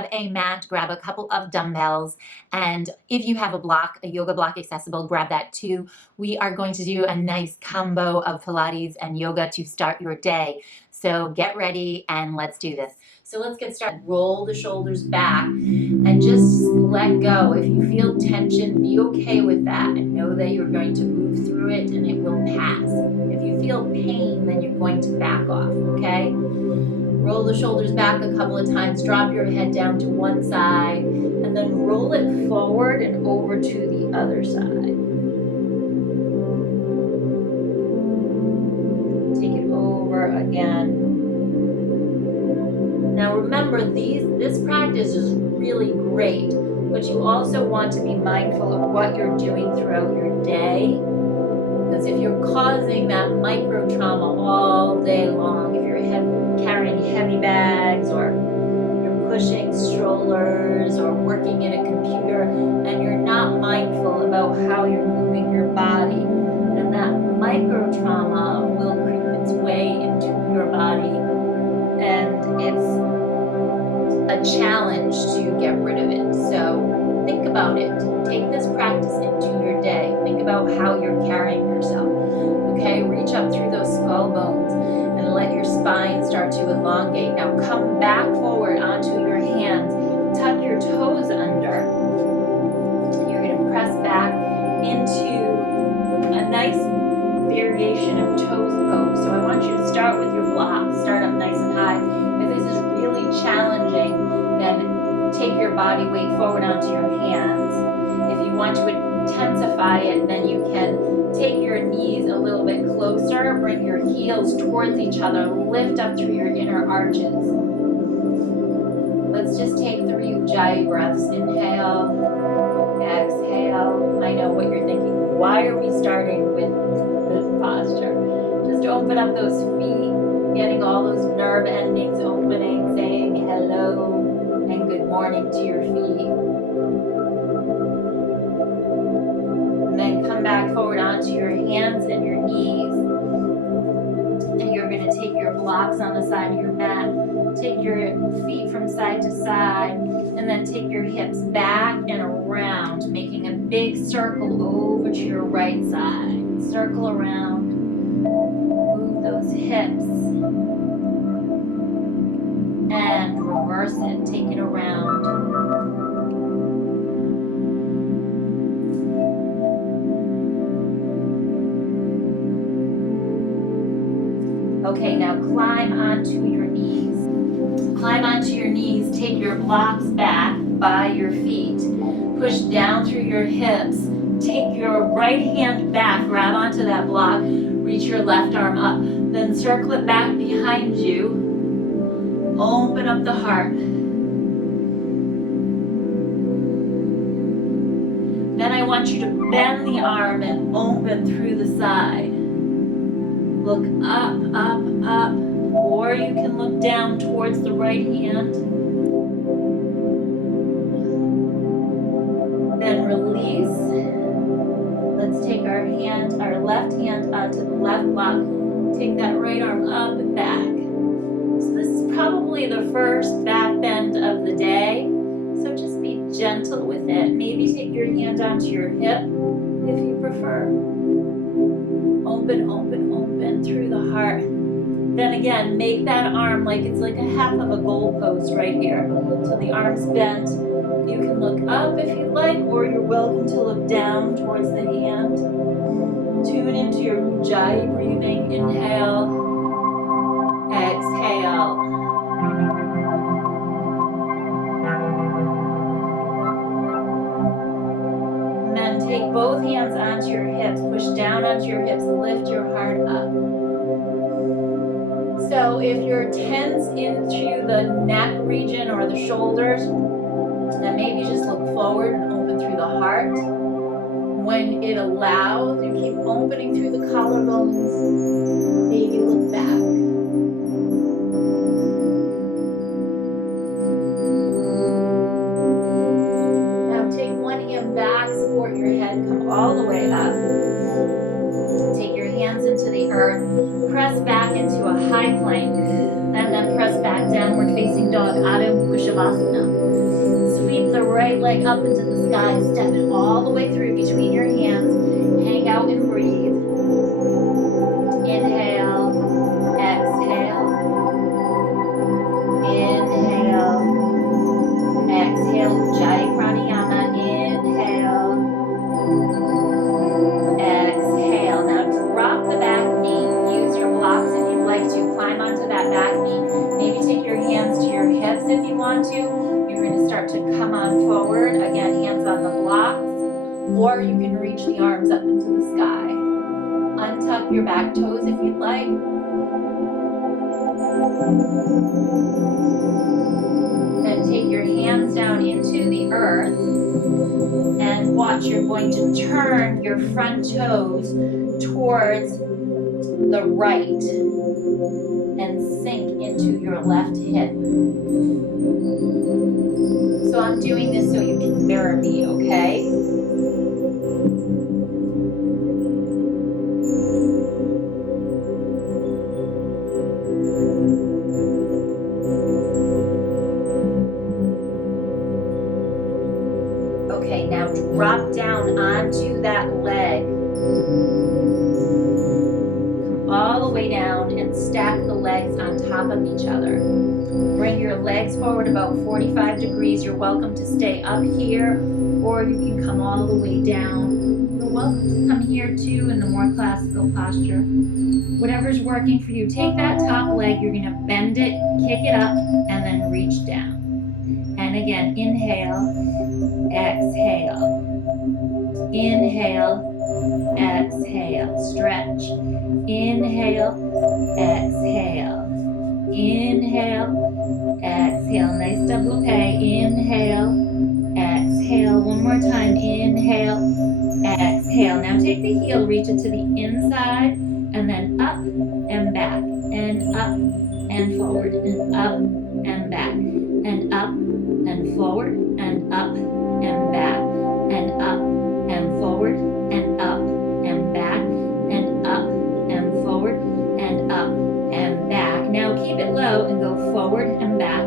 grab a mat, grab a couple of dumbbells, and if you have a block, a yoga block accessible, grab that too. We are going to do a nice combo of Pilates and yoga to start your day. So get ready and let's do this. So let's get started. Roll the shoulders back and just let go. If you feel tension, be okay with that and know that you're going to move through it and it will pass. If you feel pain, then you're going to back off, okay? Roll the shoulders back a couple of times, drop your head down to one side, and then roll it forward and over to the other side. Take it over again. Now remember, this practice is really great, but you also want to be mindful of what you're doing throughout your day. Because if you're causing that micro trauma all day long, if you're carrying heavy bags, or you're pushing strollers, or working in a computer, and you're not mindful about how you're moving your body, then that micro trauma will creep its way into your body, and it's a challenge to get rid of it. So think about it. Take this practice into your day. Think about how you're carrying yourself. Okay, reach up through those skull bones and let your spine start to elongate. Now come back forward onto your hands. Tuck your toes under. You're going to press back into a nice variation of toes pose. So I want you to start with your blocks. Start up nice and high. If this is really challenging, then take your body weight forward onto your hands. If you want to intensify it, then you can take your knees a little bit closer, bring your heels towards each other, lift up through your inner arches. Let's just take 3 Ujjayi breaths. Inhale, exhale. I know what you're thinking. Why are we starting with this posture? Just open up those feet, getting all those nerve endings opening, saying hello and good morning to your feet. And then come back forward onto your hands and your knees. And you're going to take your blocks on the side of your mat. Take your feet from side to side. And then take your hips back and around, making a big circle over to your right side. Circle around. Move those hips. And reverse it. Take it around. Okay, now climb onto your knees. Climb onto your knees, take your blocks back by your feet. Push down through your hips. Take your right hand back, grab onto that block, reach your left arm up. Then circle it back behind you. Open up the heart. Then I want you to bend the arm and open through the side. Look up, up, up, or you can look down towards the right hand. Then release. Let's take our left hand onto the left block. Take that right arm up and back. So this is probably the first back bend of the day. So just be gentle with it. Maybe take your hand onto your hip if you prefer. Open, open, open through the heart. Then again, make that arm like it's like a half of a goalpost right here. So the arm's bent. You can look up if you'd like, or you're welcome to look down towards the hand. Tune into your Ujjayi breathing. Inhale, exhale. And then take both hands onto your hips. Push down onto your hips. Lift your heart up. So if you're tense into the neck region or the shoulders, then maybe just look forward and open through the heart. When it allows, you keep opening through the collarbones. Maybe look back. Now take one hand back, support your head, come all the way up. Take your hands into the earth, press back into a high plank, and then press back that downward facing dog, Adho Mukha Shavasana. Sweep the right leg up into the sky, step it all the way through between your hands. Hang out and breathe. Inhale, exhale. Inhale, exhale. Ujjayi Pranayama. Inhale, exhale. Now drop the back knee. Use your blocks if you'd like to. Climb onto that back knee. Maybe take your hands to your hips if you want to. You're going to start to come on forward. Again, hands on the blocks. Or you can reach the arms up into the sky. Untuck your back toes if you'd like. Then take your hands down into the earth and watch. You're going to turn your front toes towards the right and sink into your left hip. So I'm doing this so you can mirror me, okay? Okay, now drop down onto that leg. Come all the way down and stack the legs on top of each other. Bring your legs forward about 45 degrees. You're welcome to stay up here, or you can come all the way down. You're welcome to come here too in the more classical posture. Whatever's working for you. Take that top leg, you're going to bend it, kick it up, and then reach down. And again, inhale, exhale. Inhale, exhale. Stretch. Inhale, exhale. Inhale, exhale. Nice double K. Inhale, exhale. One more time. Inhale, exhale. Now take the heel, reach it to the inside, and then up and back, and up and forward, and up and back, and up and forward, and up and back, and up and forward, and up and back, and up and forward, and up and back. Now keep it low and go forward and back,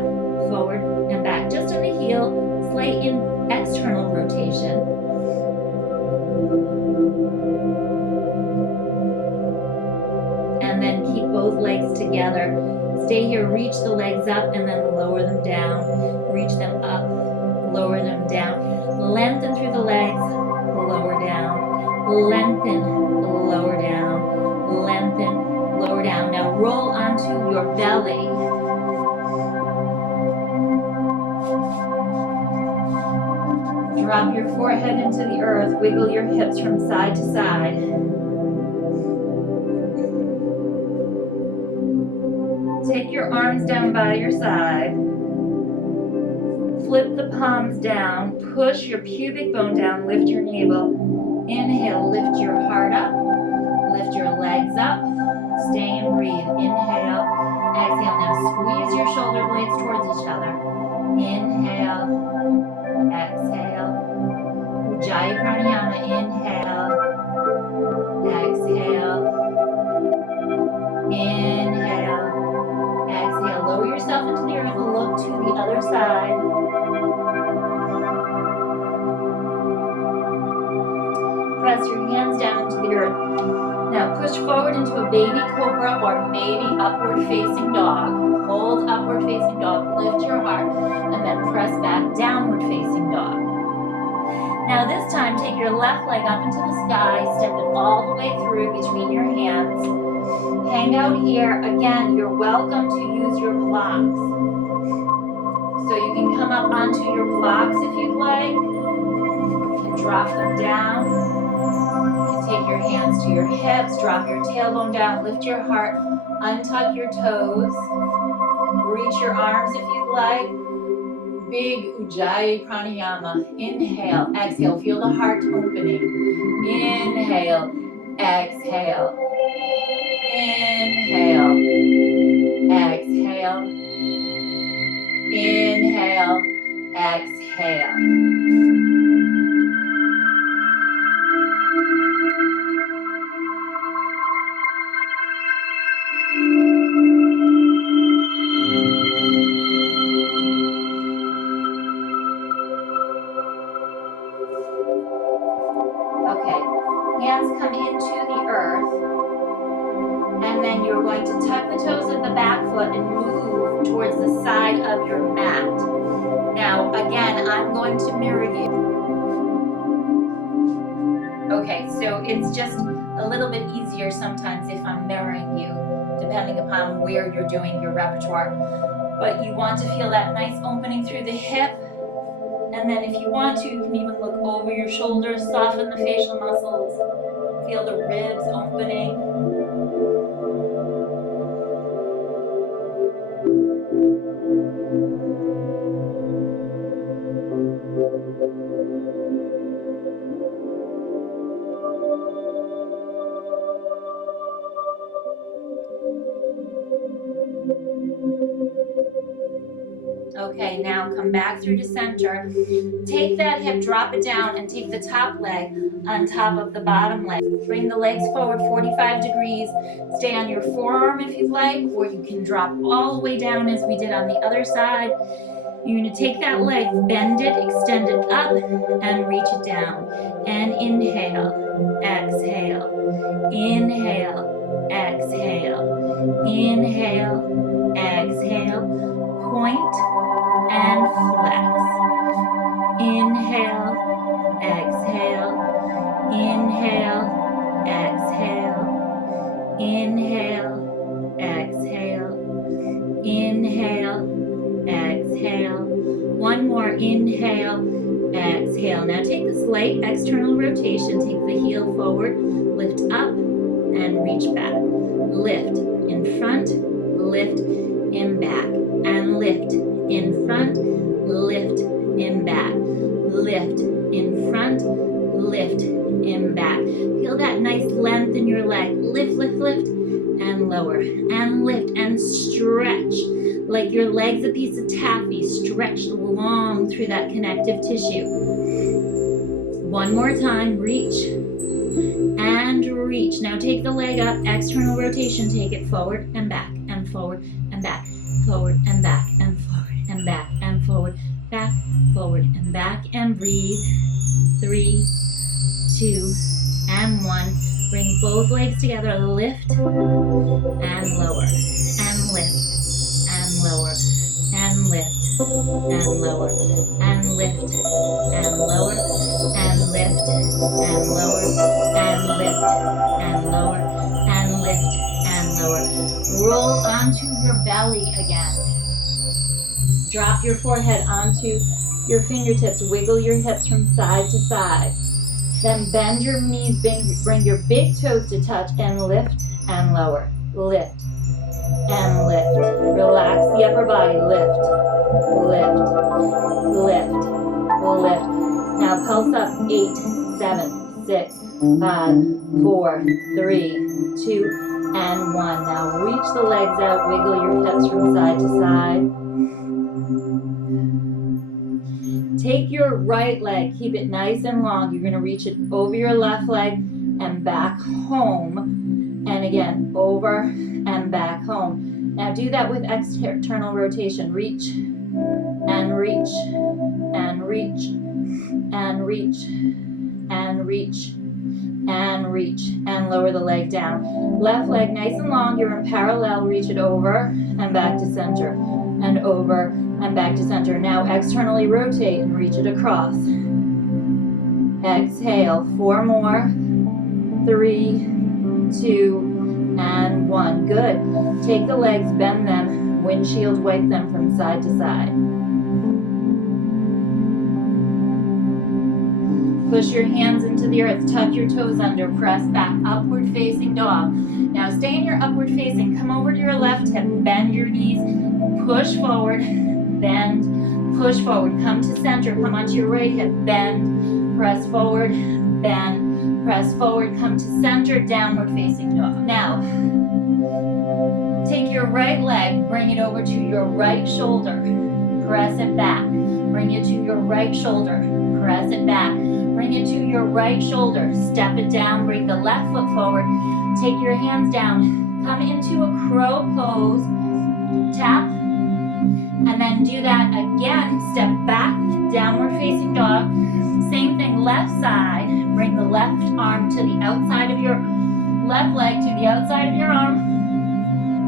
just on the heel, slight external rotation. And then keep both legs together. Stay here, reach the legs up and then lower them down. Reach them up, lower them down. Lengthen through the legs, lower down. Lengthen, lower down. Lengthen, lower down. Now roll onto your belly. Drop your forehead into the earth. Wiggle your hips from side to side. Take your arms down by your side. Flip the palms down. Push your pubic bone down. Lift your navel. Inhale, lift your heart up. Lift your legs up. Stay and breathe. Inhale, exhale. Now squeeze your shoulder blades towards each other. Inhale, exhale. Ujjayi Pranayama. Inhale, exhale. Inhale, exhale. Lower yourself into the earth and look to the other side. Press your hands down into the earth. Now push forward into a baby cobra or maybe upward facing dog. Hold upward facing dog, lift your heart, and then press back downward facing dog. Now this time, take your left leg up into the sky, step it all the way through between your hands. Hang out here. Again, you're welcome to use your blocks. So you can come up onto your blocks if you'd like. You can drop them down. You can take your hands to your hips, drop your tailbone down, lift your heart, untuck your toes, reach your arms if you'd like. Big Ujjayi Pranayama. Inhale, exhale, feel the heart opening. Inhale, exhale. Inhale, exhale. Inhale, exhale. hands come into the earth, and then you're going to tuck the toes of the back foot and move towards the side of your mat. Now, again, I'm going to mirror you. Okay, so it's just a little bit easier sometimes if I'm mirroring you, depending upon where you're doing your repertoire. But you want to feel that nice opening through the hip. And then if you want to, you can even look over your shoulders, soften the facial muscles, feel the ribs opening. Okay, now come back through to center. Take that hip, drop it down, and take the top leg on top of the bottom leg. Bring the legs forward 45 degrees. Stay on your forearm if you'd like, or you can drop all the way down as we did on the other side. You're going to take that leg, bend it, extend it up, and reach it down. And inhale, exhale, inhale, exhale, inhale, exhale. Point and flex. Inhale, exhale, inhale, exhale, inhale, exhale, inhale, exhale. One more, inhale, exhale. Now take this light external rotation, take the heel forward, lift up and reach back. Lift in front, lift in back, and lift in front, lift in back, lift in front, lift in back. Feel that nice length in your leg. Lift, lift, lift, and lower, and lift, and stretch. Like your leg's a piece of taffy, stretched long through that connective tissue. One more time, reach, and reach. Now take the leg up, external rotation, take it forward and back, and forward and back, forward and back, and forward and back, and forward, back, forward and back, and breathe. 3, 2, and 1. Bring both legs together, lift, and lower, and lift, and lower, and lift, and lower, and lift, and lower, and lift, and lower, and lift, and lower, and lift, and lower. Roll onto your belly again. Drop your forehead onto your fingertips. Wiggle your hips from side to side. Then bend your knees, bring your big toes to touch, and lift and lower. Lift and lift. Relax the upper body. Lift, lift, lift, lift. Now pulse up. 8, 7, 6, 5, 4, 3, 2, and 1. Now reach the legs out, wiggle your hips from side to side. Take your right leg, keep it nice and long. You're going to reach it over your left leg and back home. And again, over and back home. Now do that with external rotation. Reach and reach and reach and reach and reach and reach, and lower the leg down. Left leg nice and long, you're in parallel, reach it over and back to center, and over and back to center. Now externally rotate and reach it across. Exhale, 4 more, 3, 2, and 1. Good. Take the legs, bend them, windshield wipe them from side to side. Push your hands into the earth, tuck your toes under, press back, upward facing dog. Now stay in your upward facing, come over to your left hip, bend your knees, push forward, bend, push forward, come to center, come onto your right hip, bend, press forward, bend, press forward, come to center, downward facing dog. Now, take your right leg, bring it over to your right shoulder, press it back, bring it to your right shoulder, press it back. Bring it to your right shoulder, step it down, bring the left foot forward, take your hands down, come into a crow pose, tap, and then do that again, step back, downward facing dog, same thing, left side, Bring the left arm to the outside of your left leg to the outside of your arm.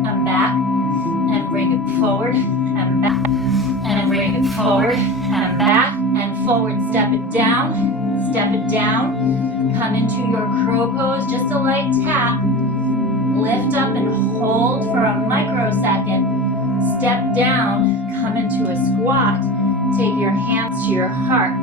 Come back and bring it forward and back. And bring it forward and back and forward. Step it down. Step it down. Come into your crow pose. Just a light tap. Lift up and hold for a microsecond. Step down. Come into a squat. Take your hands to your heart.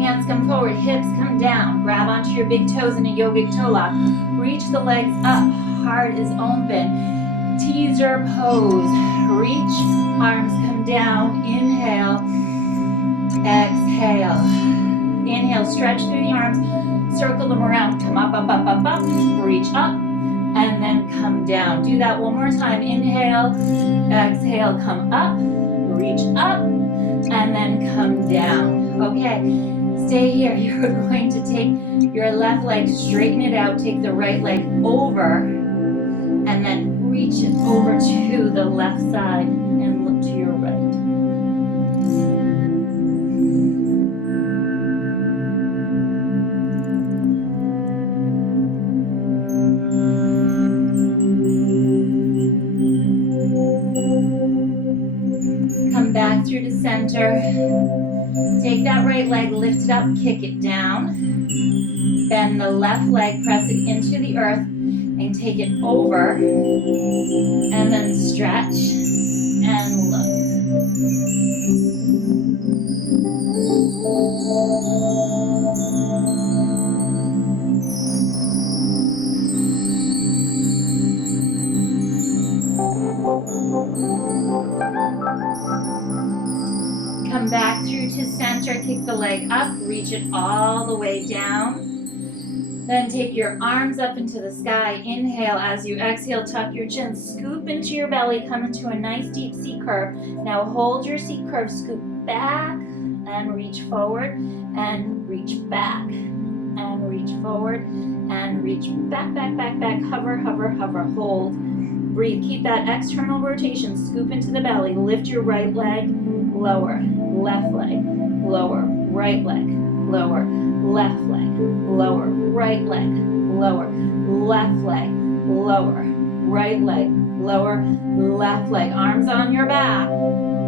Hands come forward, hips come down. Grab onto your big toes in a yogic toe lock. Reach the legs up, heart is open. Teaser pose. Reach, arms come down. Inhale, exhale. Inhale, stretch through the arms. Circle them around. Come up, up, up, up, up. Reach up, and then come down. Do that one more time. Inhale, exhale, come up. Reach up, and then come down. Okay. Stay here. You're going to take your left leg, straighten it out, take the right leg over, and then reach it over to the left side and look to your right. Come back through to center. Take that right leg, lift it up, kick it down. Bend the left leg, press it into the earth, and take it over. And then stretch and look. Come back through to center, kick the leg up, reach it all the way down. Then take your arms up into the sky. Inhale. As you exhale, tuck your chin, scoop into your belly, come into a nice deep C curve. Now hold your C curve, scoop back and reach forward and reach back and reach forward and reach back, back, back, back. Hover, hover, hover, hold. Breathe. Keep that external rotation. Scoop into the belly. Lift your right leg, lower, left leg, lower, right leg, lower, left leg, lower, right leg, lower, left leg, lower, right leg, lower, left leg. Arms on your back,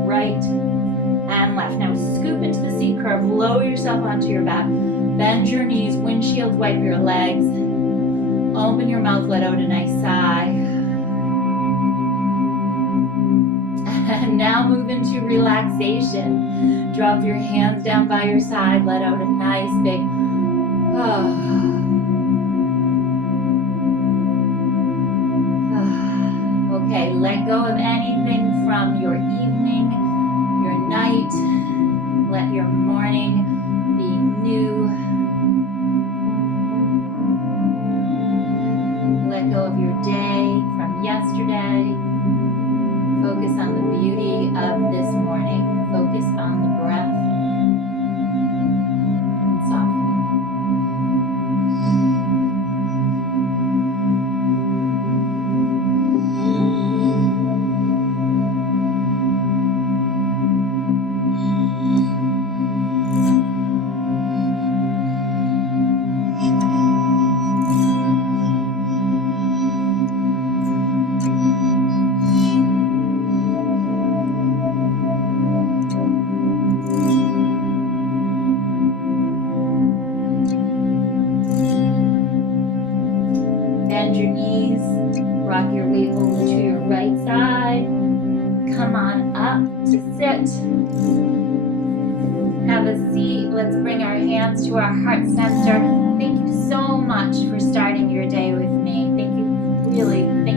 right and left. Now scoop into the C curve, lower yourself onto your back, bend your knees, windshield wipe your legs, open your mouth, let out a nice sigh. And now move into relaxation. Drop your hands down by your side. Let out a nice big Okay, let go of anything from your evening, your night. Let your morning be new. Let go of your day from yesterday. Focus on the beauty of this morning. Focus on the breath and soften. Bend your knees, rock your weight over to your right side. Come on up to sit. Have a seat. Let's bring our hands to our heart center. Thank you so much for starting your day with me. Thank you, really. Thank you.